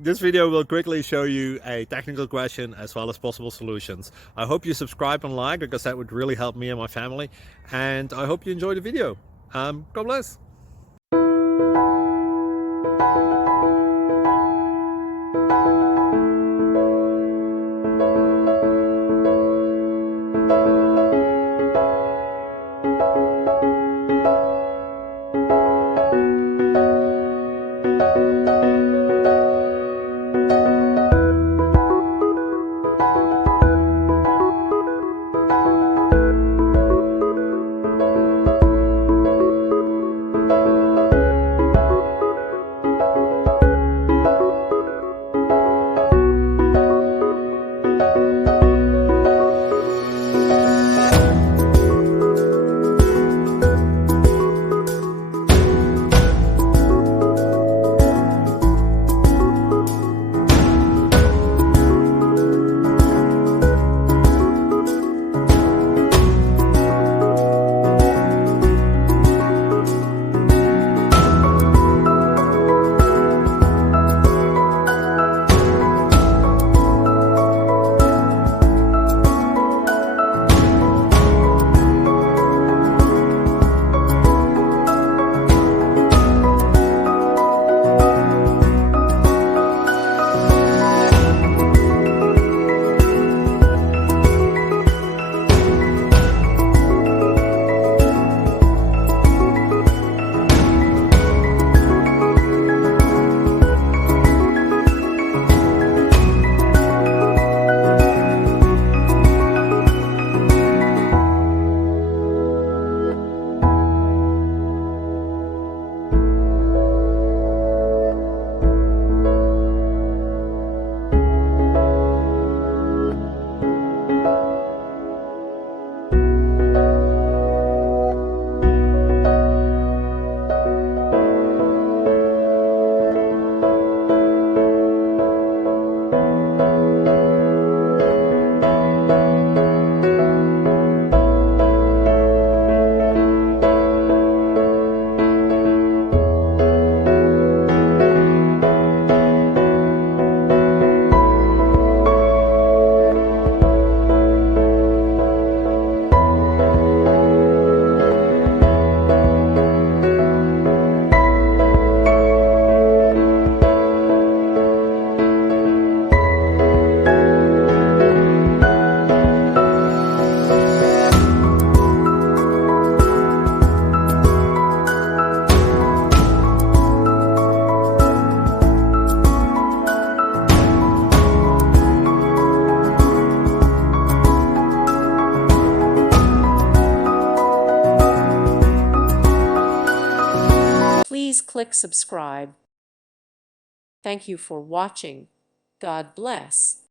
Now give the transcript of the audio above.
This video will quickly show you a technical question as well as possible solutions. I hope you subscribe and like, because that would really help me and my family. And I hope you enjoy the video. God bless. Please click subscribe. Thank you for watching. God bless.